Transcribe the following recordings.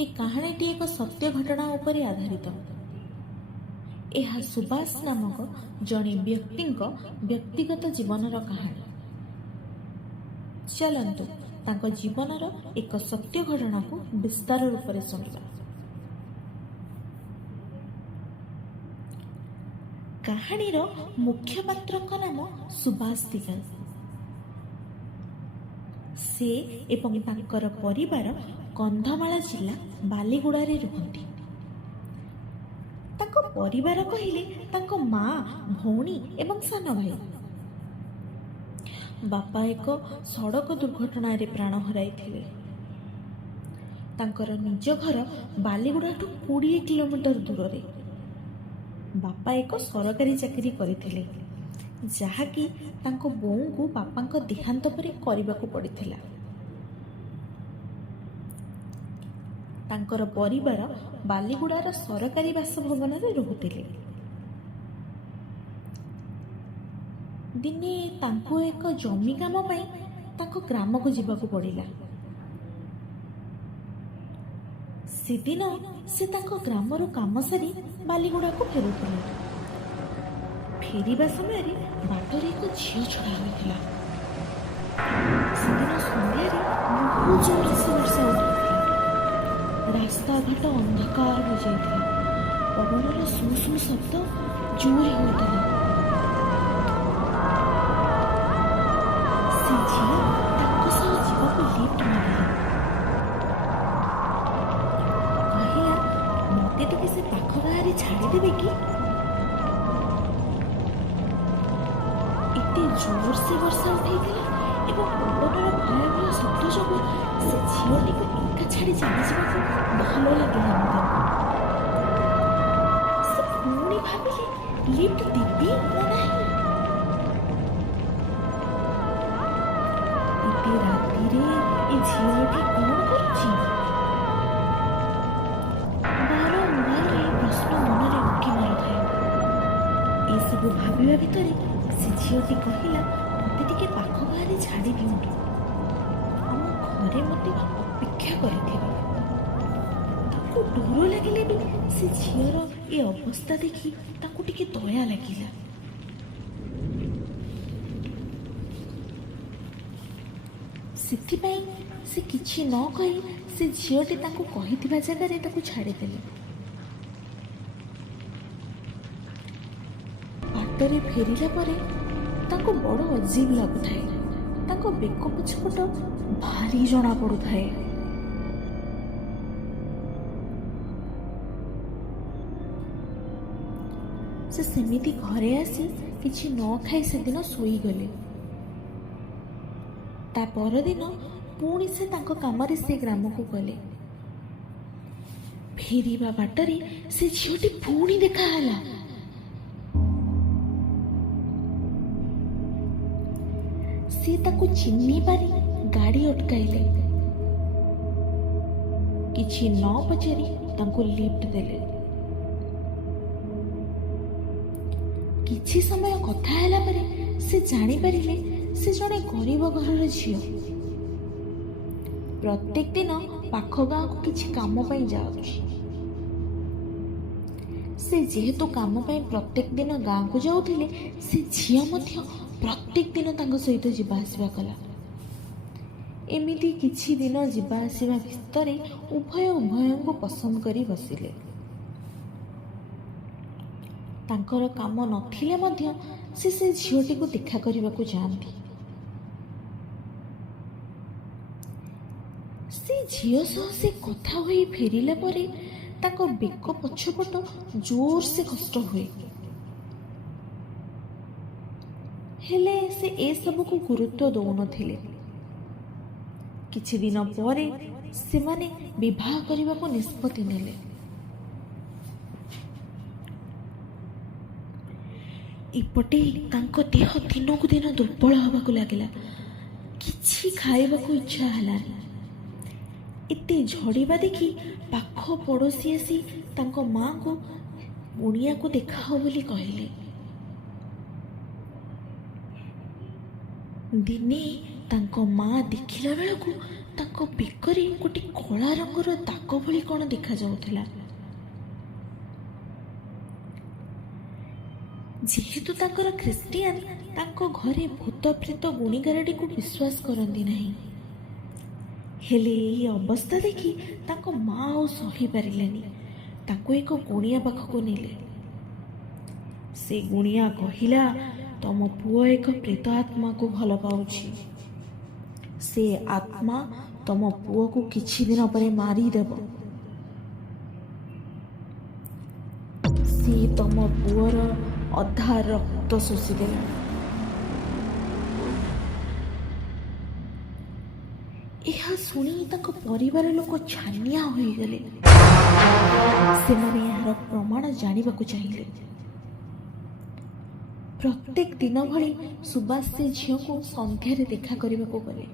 ଏ କାହାଣୀଟି ଏକ ସତ୍ୟ ଘଟଣା ଉପରେ ଆଧାରିତ। ଏହା ସୁବାସ ନାମକ ଜଣେ ବ୍ୟକ୍ତିଙ୍କ ବ୍ୟକ୍ତିଗତ ଜୀବନର କାହାଣୀ। ଚାଲନ୍ତୁ ତାଙ୍କ ଜୀବନର ଏକ ସତ୍ୟ ଘଟଣାକୁ ବିସ୍ତାର ରୂପରେ ଶୁଣିବା। କାହାଣୀର ମୁଖ୍ୟ ପାତ୍ରଙ୍କ ନାମ ସୁବାସ ଦିଗାଲ। ସେ ଏବଂ ତାଙ୍କର ପରିବାର କନ୍ଧମାଳ ଜିଲ୍ଲା ବାଲିଗୁଡ଼ାରେ ରୁହନ୍ତି। ତାଙ୍କ ପରିବାର କହିଲେ ତାଙ୍କ ମା, ଭଉଣୀ ଏବଂ ସାନ ଭାଇ। ବାପା ଏକ ସଡ଼କ ଦୁର୍ଘଟଣାରେ ପ୍ରାଣ ହରାଇଥିଲେ। ତାଙ୍କର ନିଜ ଘର ବାଲିଗୁଡ଼ାଠୁ 20 କିଲୋମିଟର ଦୂରରେ। ବାପା ଏକ ସରକାରୀ ଚାକିରି କରିଥିଲେ, ଯାହାକି ତାଙ୍କ ବୋଉଙ୍କୁ ବାପାଙ୍କ ଦେହାନ୍ତ ପରେ କରିବାକୁ ପଡ଼ିଥିଲା। ତାଙ୍କର ପରିବାର ବାଲିଗୁଡ଼ାର ସରକାରୀ ବାସଭବନରେ ରହୁଥିଲେ। ଦିନେ ତାଙ୍କୁ ଏକ ଜମି କାମ ପାଇଁ ତାଙ୍କ ଗ୍ରାମକୁ ଯିବାକୁ ପଡ଼ିଲା। ସେଦିନ ସେ ତାଙ୍କ ଗ୍ରାମରୁ କାମ ସାରି ବାଲିଗୁଡ଼ାକୁ ଫେରୁଥିଲେ। ଫେରିବା ସମୟରେ ବାଟରେ ଏକ ଝିଅ ଛଡ଼ା ହୋଇଥିଲା। ସେଦିନ ସନ୍ଧ୍ୟାରେ ବହୁତ ଜୋରସେ ବର୍ଷା ଉଠୁଥିଲା। ରାସ୍ତାଘାଟ ଅନ୍ଧକାର ହୋଇଯାଇଥିଲା। ପବନର ସୁ ସୁ ଶବ୍ଦ ଜୋରେ ହେଉଥିଲା। ସେ ଝିଅ ତାଙ୍କ ସହ ଯିବାକୁ ଲିଫ୍ଟ ମାଗିଲା। କହିଲା, ମୋତେ ଟିକେ ସେ ପାଖ ଗାଁରେ ଛାଡ଼ିଦେବେ କି? ଏତେ ଜୋରସେ ବର୍ଷା ଉଠେଇଥିଲା ଏବଂ ପବନର ଭୟାବହ ଶବ୍ଦ ଯୋଗୁଁ ସେ ଝିଅଟିକୁ ଏକା ଛାଡ଼ି ଚାଲିଯିବାକୁ ଭଲ ଲାଗିଲାନି ତାଙ୍କୁ। ସେ ପୁଣି ଭାବିଲେ ଲିଫ୍ଟ ଦେବି ନା ନାହିଁ। ଏତେ ରାତିରେ ଏ ଝିଅଟି କ'ଣ କରୁଛି? ବାରମ୍ବାର ଏ ପ୍ରଶ୍ନ ମନରେ ଉଙ୍କି ମାରୁଥାଏ। ଏସବୁ ଭାବିବା ଭିତରେ ସେ ଝିଅଟି କହିଲା, ମୋତେ ଟିକେ ପାଖ ଗାଁରେ ଛାଡ଼ି ଦିଅନ୍ତୁ। ଆମ ଘରେ ମୋତେ ଅପେକ୍ଷା କରିଥିବେ। ତାକୁ ଡର ଲାଗିଲେ ବି ସେ ଝିଅର ଏ ଅବସ୍ଥା ଦେଖି ତାକୁ ଟିକେ ଦୟା ଲାଗିଲା। ସେଥିପାଇଁ ସେ କିଛି ନ କହି ସେ ଝିଅଟି ତାଙ୍କୁ କହିଥିବା ଜାଗାରେ ତାକୁ ଛାଡ଼ିଦେଲେ। ବାଟରେ ଫେରିଲା ପରେ ତାଙ୍କୁ ବଡ଼ ଅଜୀବ ଲାଗୁଥାଏ। ତାଙ୍କ ବେକ ପଛପଟ ଭାରି ଜଣା ପଡ଼ୁଥାଏ। ସେ ସେମିତି ଘରେ ଆସି କିଛି ନ ଖାଇ ସେଦିନ ଶୋଇଗଲେ। ତା ପରଦିନ ପୁଣି ସେ ତାଙ୍କ କାମରେ ସେ ଗ୍ରାମକୁ ଗଲେ। ଫେରିବା ବାଟରେ ସେ ଝିଅଟି ପୁଣି ଦେଖାହେଲା। ସେ ତାକୁ ଚିହ୍ନି ପାରି ଗାଡ଼ି ଅଟକାଇଲେ। କିଛି ନ ପଚାରି ତାଙ୍କୁ ଲିଫ୍ଟ ଦେଲେ। କିଛି ସମୟ କଥା ହେଲା ପରେ ସେ ଜାଣିପାରିଲେ ସେ ଜଣେ ଗରିବ ଘରର ଝିଅ। ପ୍ରତ୍ୟେକ ଦିନ ପାଖ ଗାଁକୁ କିଛି କାମ ପାଇଁ ଯାଉଛି। ସେ ଯେହେତୁ କାମ ପାଇଁ ପ୍ରତ୍ୟେକ ଦିନ ଗାଁକୁ ଯାଉଥିଲେ, ସେ ଝିଅ ମଧ୍ୟ ପ୍ରତ୍ୟେକ ଦିନ ତାଙ୍କ ସହିତ ଯିବା ଆସିବା କଲା। ଏମିତି କିଛି ଦିନ ଯିବା ଆସିବା ଭିତରେ ଉଭୟ ଉଭୟଙ୍କୁ ପସନ୍ଦ କରି ବସିଲେ। ତାଙ୍କର କାମ ନଥିଲେ ମଧ୍ୟ ସେ ଝିଅଟିକୁ ଦେଖା କରିବାକୁ ଯାଆନ୍ତି। ସେ ଝିଅ ସହ ସେ କଥା ହୋଇ ଫେରିଲା ପରେ ତାଙ୍କ ବେକ ପଛପଟ ଜୋରସେ କଷ୍ଟ ହୁଏ। ହେଲେ ସେ ଏସବୁକୁ ଗୁରୁତ୍ୱ ଦେଉନଥିଲେ। କିଛି ଦିନ ପରେ ସେମାନେ ବିବାହ କରିବାକୁ ନିଷ୍ପତ୍ତି ନେଲେ। ଏପଟେ ତାଙ୍କ ଦେହ ଦିନକୁ ଦିନ ଦୁର୍ବଳ ହେବାକୁ ଲାଗିଲା। କିଛି ଖାଇବାକୁ ଇଚ୍ଛା ହେଲାନି। ଏତେ ଝଡ଼ିବା ଦେଖି ପାଖ ପଡ଼ୋଶୀ ଆସି ତାଙ୍କ ମାଆଙ୍କୁ ଗୁଣିଆକୁ ଦେଖାଅ ବୋଲି କହିଲେ। ଦିନେ ତାଙ୍କ ମା ଦେଖିଲା ବେଳକୁ ତାଙ୍କ ବେକରେ ଗୋଟେ କଳା ରଙ୍ଗର ଦାଗ ଭଳି କ'ଣ ଦେଖାଯାଉଥିଲା। ଯେହେତୁ ତାଙ୍କର ଖ୍ରୀଷ୍ଟିଆନ, ତାଙ୍କ ଘରେ ଭୂତ ପ୍ରେତ ଗୁଣିଗାରେଡ଼ିକୁ ବିଶ୍ୱାସ କରନ୍ତି ନାହିଁ। ହେଲେ ଏହି ଅବସ୍ଥା ଦେଖି ତାଙ୍କ ମା ଆଉ ସହିପାରିଲେନି। ତାକୁ ଏକ ଗୁଣିଆ ପାଖକୁ ନେଲେ। ସେ ଗୁଣିଆ କହିଲା, ତମ ପୁଅ ଏକ ପ୍ରେତ ଆତ୍ମାକୁ ଭଲ ପାଉଛି। ସେ ଆତ୍ମା ତମ ପୁଅକୁ କିଛି ଦିନ ପରେ ମାରିଦେବ। ସେ ତମ ପୁଅର ଅଧା ରକ୍ତ ଶୋଷିଦେଲା। ଏହା ଶୁଣି ତାଙ୍କ ପରିବାର ଲୋକ ଛାନିଆ ହୋଇଗଲେ। ସେମାନେ ଏହାର ପ୍ରମାଣ ଜାଣିବାକୁ ଚାହିଁଲେ। ପ୍ରତ୍ୟେକ ଦିନ ଭଳି ସୁବାସ ସେ ଝିଅକୁ ସନ୍ଧ୍ୟାରେ ଦେଖା କରିବାକୁ ଗଲେ।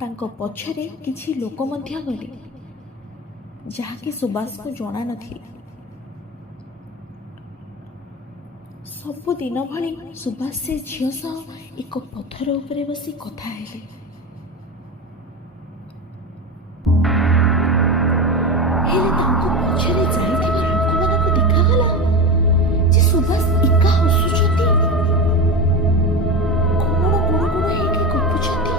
ତାଙ୍କ ପଛରେ କିଛି ଲୋକ ମଧ୍ୟ ଗଲେ, ଯାହାକି ସୁବାସକୁ ଜଣା ନଥିଲେ। ସବୁଦିନ ଭଳି ସୁବାସ ସେ ଝିଅ ସହ ଏକ ପଥର ଉପରେ ବସି କଥା ହେଲେ। ହେଲେ ତାଙ୍କ ପଛରେ ଯାଇଥିବା ଲୋକମାନଙ୍କୁ ଦେଖାଗଲା ଯେ ସୁବାସ ଏକା ହସୁଛନ୍ତି, କଣ ଗୁଣ ଗୁଣ ହେଇକି ଗପୁଛନ୍ତି।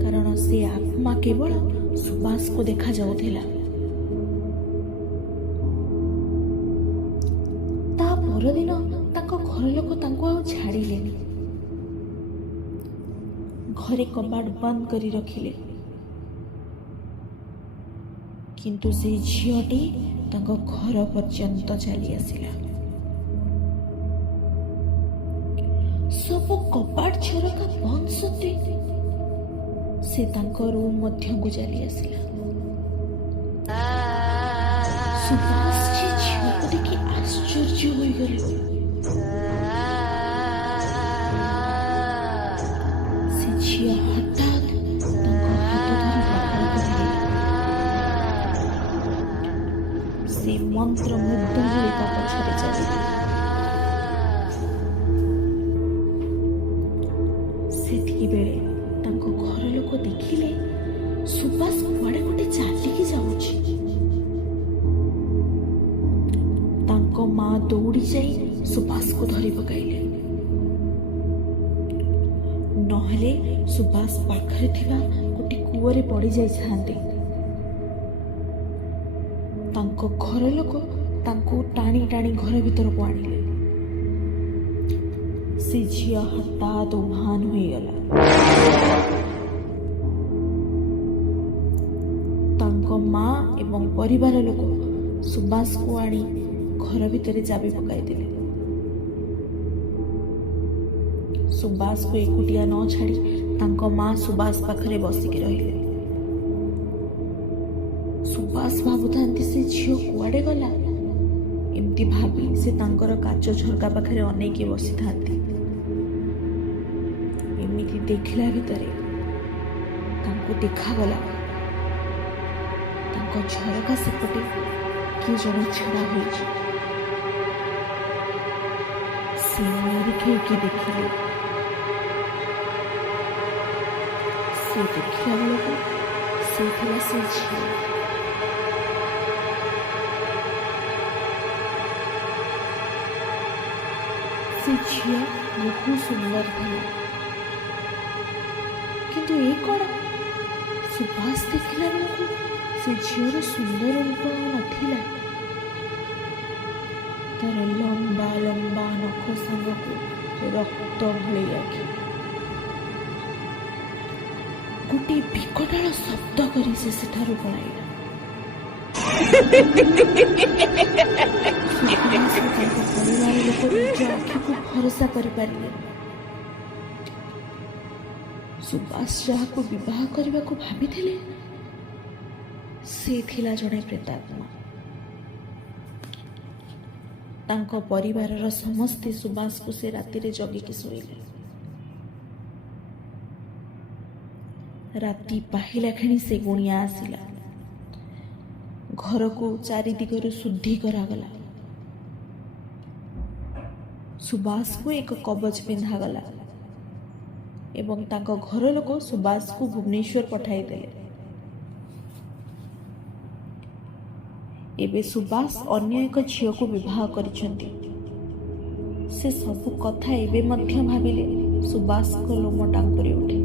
କାରଣ ସେ ଆତ୍ମା କେବଳ ସୁବାସକୁ ଦେଖାଯାଉଥିଲା। ତା ପରଦିନ ତାଙ୍କ ଘର ଲୋକ ତାଙ୍କୁ ଆଉ ଛାଡ଼ିଲେନି। ଘରେ କବାଟ ବନ୍ଦ କରି ରଖିଲେ। କିନ୍ତୁ ସେ ଝିଅଟି ତାଙ୍କ ଘର ପର୍ଯ୍ୟନ୍ତ ଚାଲି ଆସିଲା। ସବୁ କବାଟ ଝରକା ବନ୍ଦ ସତ୍ତ୍ୱେ ସେ ତାଙ୍କ ରୁମ୍ ମଧ୍ୟକୁ ଚାଲି ଆସିଲା। ସୁବାସ ସେ ଝିଅକୁ ଦେଖି ଆଶ୍ଚର୍ଯ୍ୟ ହୋଇଗଲେ। ସେ ଝିଅ ହଠାତ୍ ତାଙ୍କ ହାତ ଧରି ପାଖକୁ ଧରିଲେ। ସେ ମନ୍ତ୍ର ମୁଗ୍ଧ ହୋଇ ତା ପଛରେ ଚାଲିଲେ। ସେତିକିବେଳେ ତାଙ୍କ ଘର ଲୋକ ଦେଖିଲେ ସୁବାସ କୁଆଡ଼େ ଗୋଟେ ଚାଲିକି ଯାଉଛି। ତାଙ୍କ ମା ଦୌଡ଼ି ଯାଇ ସୁବାସକୁ ଧରି ପକାଇଲେ। ନହେଲେ ସୁବାସ ପାଖରେ ଥିବା ଗୋଟେ କୂଅରେ ପଡ଼ି ଯାଇଥାନ୍ତେ। ତାଙ୍କ ଘର ଲୋକ ତାଙ୍କୁ ଟାଣି ଟାଣି ଘର ଭିତରକୁ ଆଣିଲେ। ସେ ଝିଅ ହଠାତ୍ ଉଭାନ ହୋଇଗଲା। ତାଙ୍କ ମା ଏବଂ ପରିବାର ଲୋକ ସୁବାସକୁ ଆଣି ଘର ଭିତରେ ଚାବି ପକାଇଦେଲେ। ସୁବାସକୁ ଏକୁଟିଆ ନ ଛାଡ଼ି ତାଙ୍କ ମା ସୁବାସ ପାଖରେ ବସିକି ରହିଲେ। ସୁବାସ ଭାବୁଥାନ୍ତି ସେ ଝିଅ କୁଆଡ଼େ ଗଲା। ଏମିତି ଭାବି ସେ ତାଙ୍କର କାଚ ଝରକା ପାଖରେ ଅନେଇକି ବସିଥାନ୍ତି। ଏମିତି ଦେଖିଲା ଭିତରେ ତାଙ୍କୁ ଦେଖାଗଲା ତାଙ୍କ ଝରକା ସେପଟେ କିଏ ଜଣେ ଛିଡ଼ା ହୋଇଛି। ସେ ନିରୀକ୍ଷେଇକି ଦେଖିଲେ। ସେ ଦେଖିଲା ବେଳକୁ ସେ ଥିଲା ସେ ଝିଅ। ସେ ଝିଅ ବହୁତ ସୁନ୍ଦର ଥିଲା। କିନ୍ତୁ ଏ କ'ଣ? ସୁବାସ ଦେଖିଲା ବେଳକୁ ସେ ଝିଅର ସୁନ୍ଦର ରୂପ ଆଉ ନଥିଲା। ତାର ଲମ୍ବା ଲମ୍ବା ନଖ ସାଙ୍ଗକୁ ରକ୍ତ ଭଳି ଆଖି। ଗୋଟିଏ ବିକଟାଳ ଶବ୍ଦ କରି ସେ ସେଠାରୁ ପଳାଇଲା। ତାଙ୍କ ପରିବାର ଲୋକ ନିଜ ଆଖିକୁ ଭରସା କରିପାରିଲେ। ସୁବାସ ଯାହାକୁ ବିବାହ କରିବାକୁ ଭାବିଥିଲେ ସେ ଥିଲା ଜଣେ ପ୍ରେତାତ୍ମା। ତାଙ୍କ ପରିବାରର ସମସ୍ତେ ସୁବାସକୁ ସେ ରାତିରେ ଜଗିକି ଶୋଇଲେ। ରାତି ପାହିଲା କ୍ଷଣି ସେ ଗୁଣିଆ ଆସିଲା। ଘରକୁ ଚାରିଦିଗରୁ ଶୁଦ୍ଧି କରାଗଲା। ସୁବାସକୁ ଏକ କବଚ ପିନ୍ଧାଗଲା ଏବଂ ତାଙ୍କ ଘର ଲୋକ ସୁବାସକୁ ଭୁବନେଶ୍ୱର ପଠାଇଦେଲେ। ଏବେ ସୁବାସ ଅନ୍ୟ ଏକ ଝିଅକୁ ବିବାହ କରିଛନ୍ତି। ସେ ସବୁ କଥା ଏବେ ମଧ୍ୟ ଭାବିଲେ ସୁବାସଙ୍କ ଲୋମ ଟାଙ୍କୁରି ଉଠେ।